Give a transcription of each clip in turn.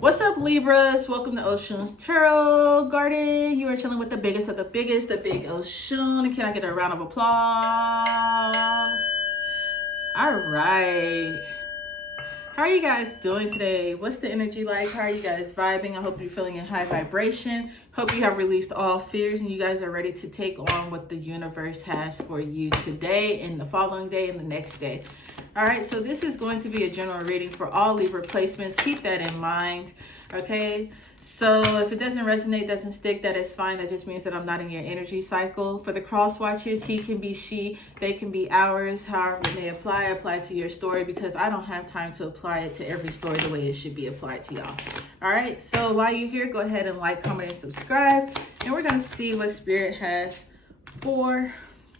What's up, Libras? Welcome to RohoNzuri Tarot Garden. You are chilling with the biggest of the biggest, the big RohoNzuri. Can I get a round of applause? All right. How are you guys doing today? What's the energy like? How are you guys vibing? I hope you're feeling in high vibration. Hope you have released all fears and you guys are ready to take on what the universe has for you today and the following day and the next day. All right, so this is going to be a general reading for all Libra placements. Keep that in mind, okay? So if it doesn't resonate, doesn't stick, that is fine. That just means that I'm not in your energy cycle. For the cross watchers, he can be she, they can be ours. However it may apply to your story, because I don't have time to apply it to every story the way it should be applied to y'all. All right, so while you're here, go ahead and like, comment, and subscribe. And we're going to see what Spirit has for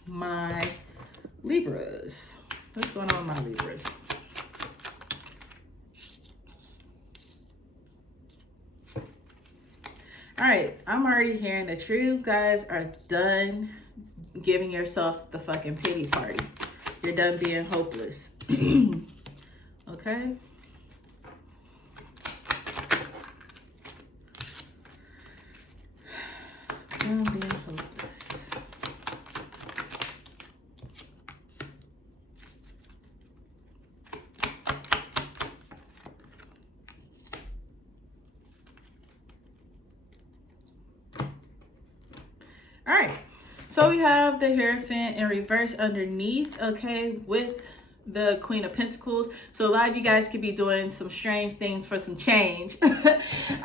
my Libras. What's going on with my Libras? All right, I'm already hearing that you guys are done giving yourself the fucking pity party. You're done being hopeless. Okay? Done being hopeless. All right, so we have the Hierophant in reverse underneath, okay, with the Queen of Pentacles. So a lot of you guys could be doing some strange things for some change. All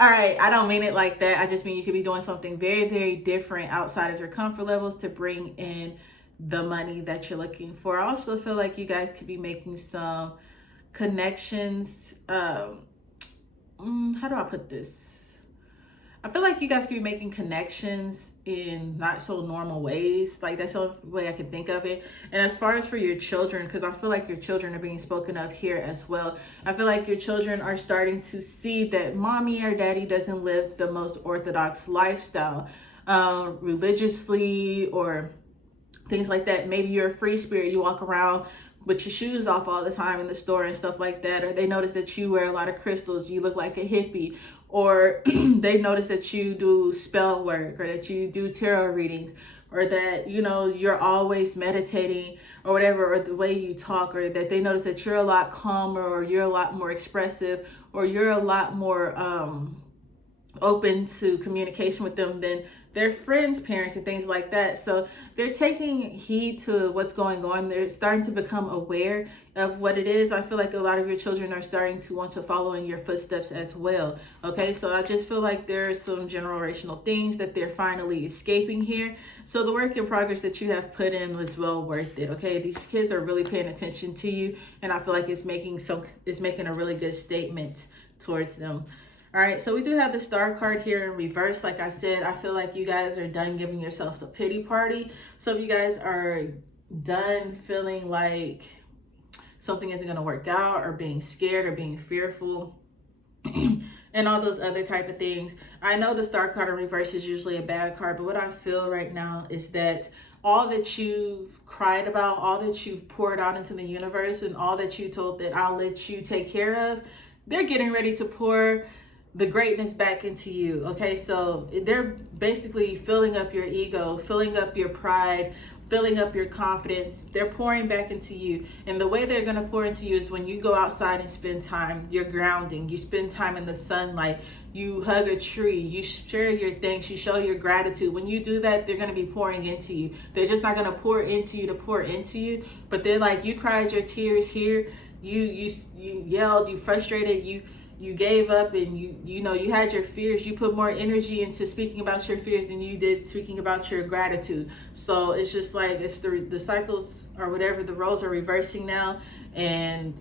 right, I don't mean it like that. I just mean you could be doing something very, very different outside of your comfort levels to bring in the money that you're looking for. I also feel like you guys could be making some connections. How do I put this? I feel like you guys could be making connections in not so normal ways. Like, that's the only way I can think of it. And as far as for your children, because I feel like your children are being spoken of here as well. I feel like your children are starting to see that mommy or daddy doesn't live the most orthodox lifestyle, religiously or things like that. Maybe you're a free spirit. You walk around with your shoes off all the time in the store and stuff like that. Or they notice that you wear a lot of crystals. You look like a hippie. Or they notice that you do spell work, or that you do tarot readings, or that, you know, you're always meditating or whatever, or the way you talk, or that they notice that you're a lot calmer, or you're a lot more expressive, or you're a lot more open to communication with them than their friends, parents, and things like that. So they're taking heed to what's going on. They're starting to become aware of what it is. I feel like a lot of your children are starting to want to follow in your footsteps as well. Okay, so I just feel like there are some generational things that they're finally escaping here. So the work in progress that you have put in was well worth it. Okay, these kids are really paying attention to you, and I feel like it's making a really good statement towards them. All right, so we do have the Star card here in reverse. Like I said, I feel like you guys are done giving yourselves a pity party. Some of you guys are done feeling like something isn't going to work out, or being scared, or being fearful, and all those other type of things. I know the Star card in reverse is usually a bad card, but what I feel right now is that all that you've cried about, all that you've poured out into the universe, and all that you told that I'll let you take care of, they're getting ready to pour the greatness back into you. Okay, so they're basically filling up your ego, filling up your pride, filling up your confidence. They're pouring back into you. And the way they're going to pour into you is when you go outside and spend time. You're grounding. You spend time in the sunlight. You hug a tree. You share your thanks. You show your gratitude. When you do that, they're going to be pouring into you. They're just not going to pour into you to pour into you, but they're like, you cried your tears here. You yelled, you frustrated, you gave up, and you know, you had your fears. You put more energy into speaking about your fears than you did speaking about your gratitude. So it's just like, it's the cycles, or whatever, the roles are reversing now, and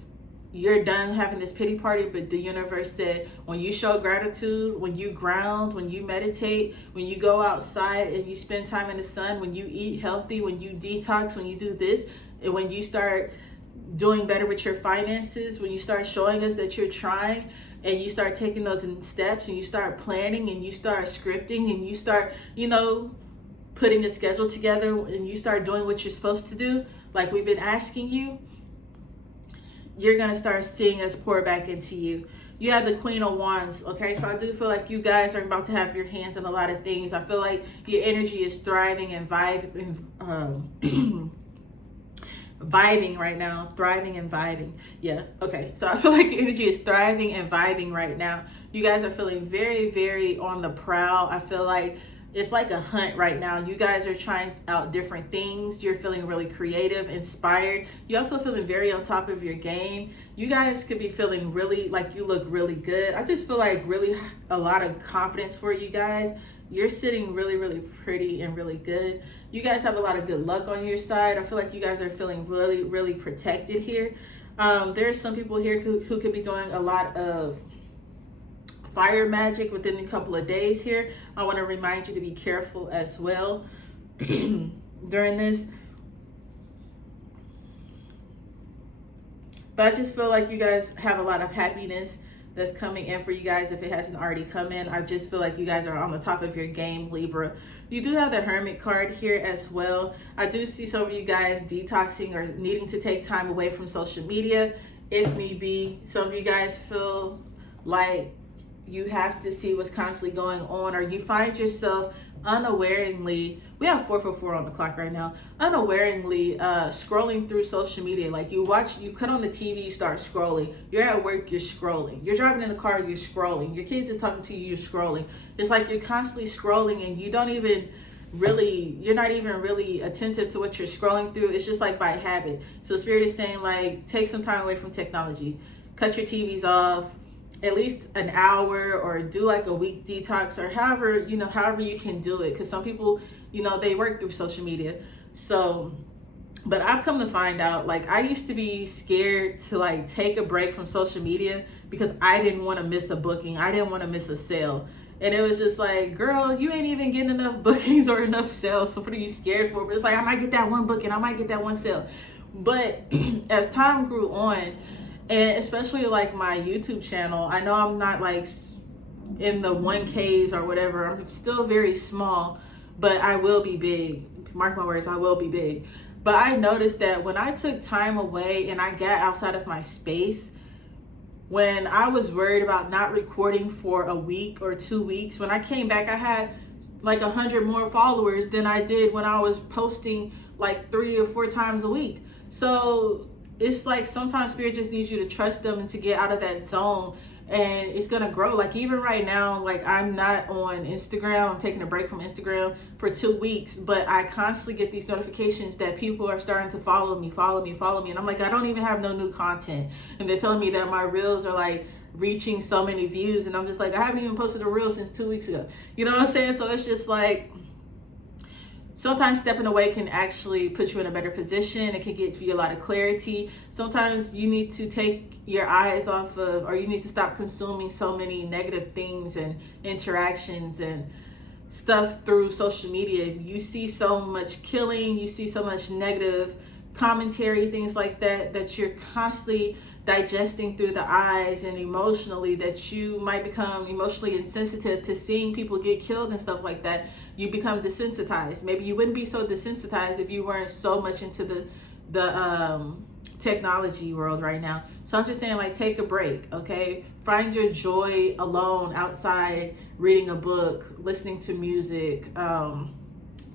you're done having this pity party. But the universe said, when you show gratitude, when you ground, when you meditate, when you go outside and you spend time in the sun, when you eat healthy, when you detox, when you do this, and when you start doing better with your finances, when you start showing us that you're trying, and you start taking those steps, and you start planning, and you start scripting, and you start, you know, putting a schedule together, and you start doing what you're supposed to do, like we've been asking you, you're going to start seeing us pour back into you. you have the Queen of Wands, okay? So I do feel like you guys are about to have your hands in a lot of things. I feel like your energy is thriving and vibing, vibing right now. Thriving and vibing. Yeah, okay. So I feel like your energy is thriving and vibing right now. You guys are feeling very, very on the prowl. I feel like it's like a hunt right now. You guys are trying out different things. You're feeling really creative, inspired. You're also feeling very on top of your game. You guys could be feeling really like you look really good. I just feel like really a lot of confidence for you guys. You're sitting really, really pretty and really good. You guys have a lot of good luck on your side. I feel like you guys are feeling really, really protected here. There's some people here who could be doing a lot of fire magic within a couple of days here. I want to remind you to be careful as well during this. But I just feel like you guys have a lot of happiness that's coming in for you guys if it hasn't already come in. I just feel like you guys are on the top of your game, Libra. You do have the Hermit card here as well. I do see some of you guys detoxing or needing to take time away from social media if need be. Some of you guys feel like you have to see what's constantly going on, or you find yourself unawareingly, we have 4:44 on the clock right now, unawareingly scrolling through social media. Like you cut on the TV, you start scrolling. You're at work, you're scrolling. You're driving in the car, you're scrolling. Your kids is talking to you, you're scrolling. It's like you're constantly scrolling and you're not even really attentive to what you're scrolling through. It's just like by habit. So Spirit is saying like, take some time away from technology. Cut your TVs off, at least an hour, or do like a week detox, or however you can do it, because some people they work through social media. So but I've come to find out, like, I used to be scared to like take a break from social media because I didn't want to miss a booking, I didn't want to miss a sale, and it was just like, girl, you ain't even getting enough bookings or enough sales, so what are you scared for? But it's like, I might get that one booking, I might get that one sale. But as time grew on, and especially like my YouTube channel, I know I'm not like in the 1Ks or whatever. I'm still very small, but I will be big. Mark my words, I will be big. But I noticed that when I took time away and I got outside of my space, when I was worried about not recording for a week or 2 weeks, when I came back, I had like 100 more followers than I did when I was posting like 3 or 4 times a week. So it's like sometimes Spirit just needs you to trust them and to get out of that zone, and it's gonna grow. Like even right now, like I'm not on Instagram. I'm taking a break from Instagram for 2 weeks, but I constantly get these notifications that people are starting to follow me. And I'm like, I don't even have no new content. And they're telling me that my reels are like reaching so many views, and I'm just like, I haven't even posted a reel since 2 weeks ago. You know what I'm saying? So it's just like, sometimes stepping away can actually put you in a better position. It can give you a lot of clarity. Sometimes you need to take your eyes off of, or you need to stop consuming so many negative things and interactions and stuff through social media. You see so much killing, you see so much negative commentary, things like that, that you're constantly digesting through the eyes, and emotionally that you might become emotionally insensitive to seeing people get killed and stuff like that. You become desensitized. Maybe you wouldn't be so desensitized if you weren't so much into the technology world right now. So I'm just saying, like, take a break, okay? Find your joy alone, outside, reading a book, listening to music,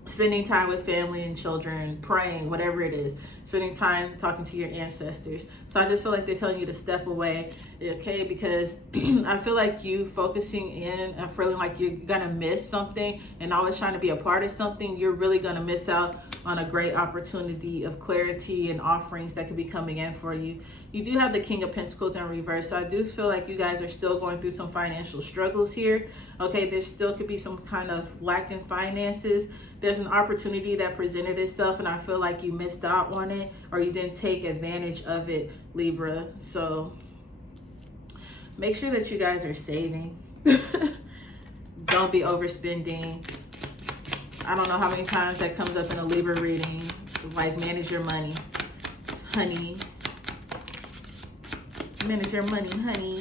spending time with family and children, praying, whatever it is, spending time talking to your ancestors. So I just feel like they're telling you to step away, okay? Because I feel like you focusing in and feeling like you're gonna miss something and always trying to be a part of something, you're really gonna miss out on a great opportunity of clarity and offerings that could be coming in for you. You do have the King of Pentacles in reverse, so I do feel like you guys are still going through some financial struggles here, okay? There still could be some kind of lack in finances. There's an opportunity that presented itself, and I feel like you missed out on it, or you didn't take advantage of it, Libra. So make sure that you guys are saving. Don't be overspending. I don't know how many times that comes up in a Libra reading, like manage your money, honey. Manage your money, honey.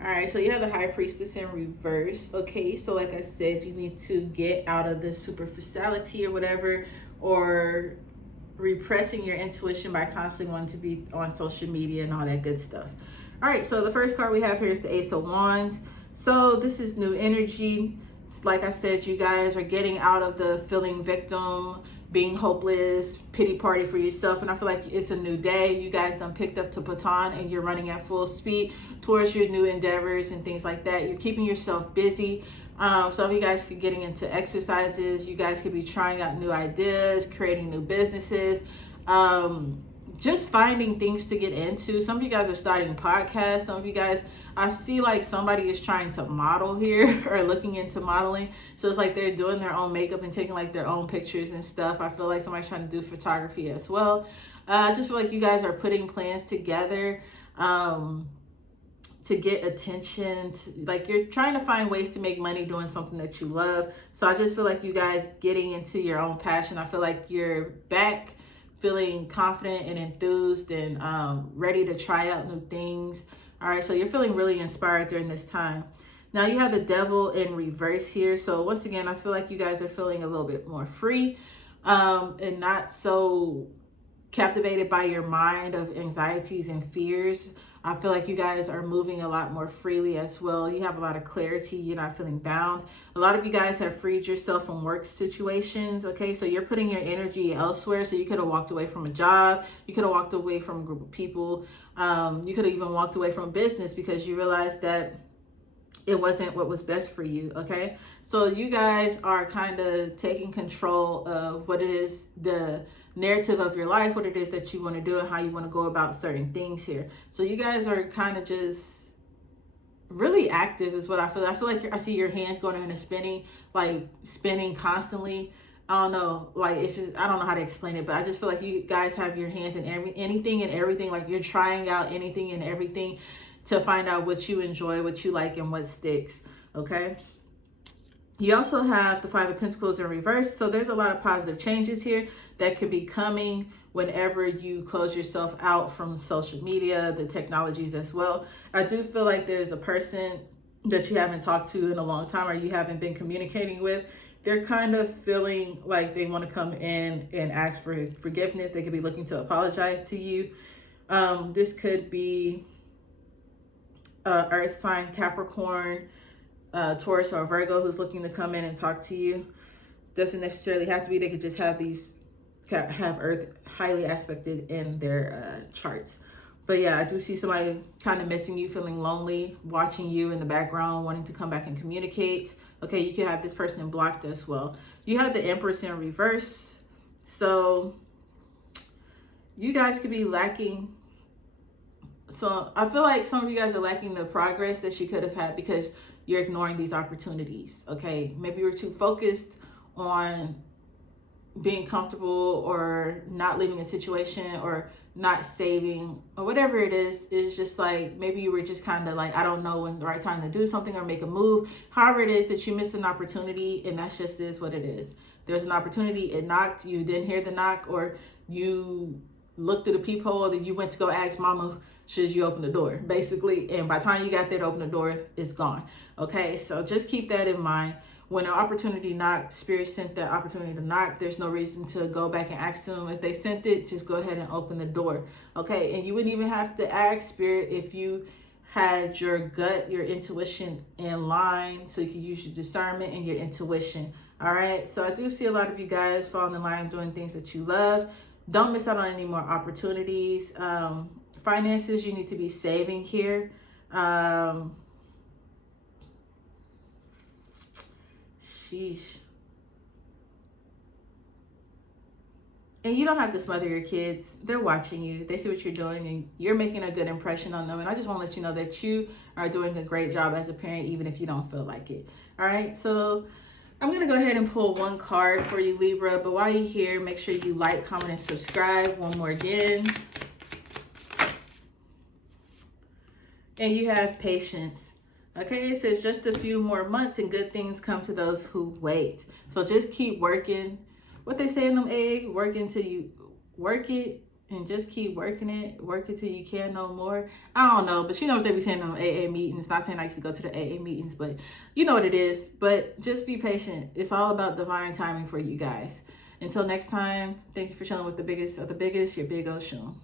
All right, right, so you have the High Priestess in reverse. Okay, so like I said, you need to get out of the superficiality or whatever, or repressing your intuition by constantly wanting to be on social media and all that good stuff. All right, so the first card we have here is the Ace of Wands. So this is new energy. Like I said, you guys are getting out of the feeling victim, being hopeless, pity party for yourself. And I feel like it's a new day. You guys done picked up to baton and you're running at full speed towards your new endeavors and things like that. You're keeping yourself busy. Some of you guys could be getting into exercises. You guys could be trying out new ideas, creating new businesses, just finding things to get into. Some of you guys are starting podcasts. Some of you guys, I see like somebody is trying to model here or looking into modeling. So it's like they're doing their own makeup and taking like their own pictures and stuff. I feel like somebody's trying to do photography as well. I just feel like you guys are putting plans together to get attention, like you're trying to find ways to make money doing something that you love. So I just feel like you guys getting into your own passion. I feel like you're back feeling confident and enthused and ready to try out new things. All right, so you're feeling really inspired during this time. Now you have the Devil in reverse here. So once again, I feel like you guys are feeling a little bit more free and not so captivated by your mind of anxieties and fears. I feel like you guys are moving a lot more freely as well. You have a lot of clarity. You're not feeling bound. A lot of you guys have freed yourself from work situations. Okay, so you're putting your energy elsewhere. So you could have walked away from a job. You could have walked away from a group of people. You could have even walked away from a business because you realized that it wasn't what was best for you. Okay, so you guys are kind of taking control of what it is, the narrative of your life, what it is that you want to do and how you want to go about certain things here. So you guys are kind of just really active is what I feel. I feel like I see your hands going into spinning, like spinning constantly. I don't know, like it's just, I don't know how to explain it, but I just feel like you guys have your hands in anything and everything. Like you're trying out anything and everything to find out what you enjoy, what you like, and what sticks. Okay. You also have the Five of Pentacles in reverse. So there's a lot of positive changes here that could be coming whenever you close yourself out from social media, the technologies as well. I do feel like there's a person that you haven't talked to in a long time or you haven't been communicating with. They're kind of feeling like they want to come in and ask for forgiveness. They could be looking to apologize to you. This could be Earth sign, Capricorn, Taurus or Virgo who's looking to come in and talk to you. Doesn't necessarily have to be. They could just have Earth highly aspected in their charts. But yeah, I do see somebody kind of missing you, feeling lonely, watching you in the background, wanting to come back and communicate. Okay, you could have this person blocked as well. You have the Empress in reverse. So you guys could be lacking. So I feel like some of you guys are lacking the progress that you could have had because you're ignoring these opportunities. Okay, maybe you're too focused on being comfortable or not leaving a situation or not saving or whatever it is. It's just like maybe you were just kind of like, I don't know when the right time to do something or make a move. However it is that you missed an opportunity, and that's just is what it is. There's an opportunity, it knocked, you didn't hear the knock, or you looked through the peephole, then you went to go ask mama, should you open the door, basically. And by the time you got there to open the door, it's gone. Okay, so just keep that in mind. When an opportunity knocked, Spirit sent that opportunity to knock. There's no reason to go back and ask them. If they sent it, just go ahead and open the door. Okay, and you wouldn't even have to ask Spirit if you had your gut, your intuition in line, so you can use your discernment and your intuition. All right, so I do see a lot of you guys falling in line doing things that you love. Don't miss out on any more opportunities. Finances, you need to be saving here. Sheesh. And you don't have to smother your kids. They're watching you. They see what you're doing and you're making a good impression on them. And I just want to let you know that you are doing a great job as a parent, even if you don't feel like it. All right. So I'm going to go ahead and pull one card for you, Libra. But while you're here, make sure you like, comment, and subscribe. One more again. And you have patience. Okay, it says just a few more months and good things come to those who wait. So just keep working. What they say in them egg, work until you work it and just keep working it. Work it till you can't no more. I don't know, but you know what they be saying on AA meetings. Not saying I used to go to the AA meetings, but you know what it is. But just be patient. It's all about divine timing for you guys. Until next time, thank you for chilling with the biggest of the biggest, your big ocean.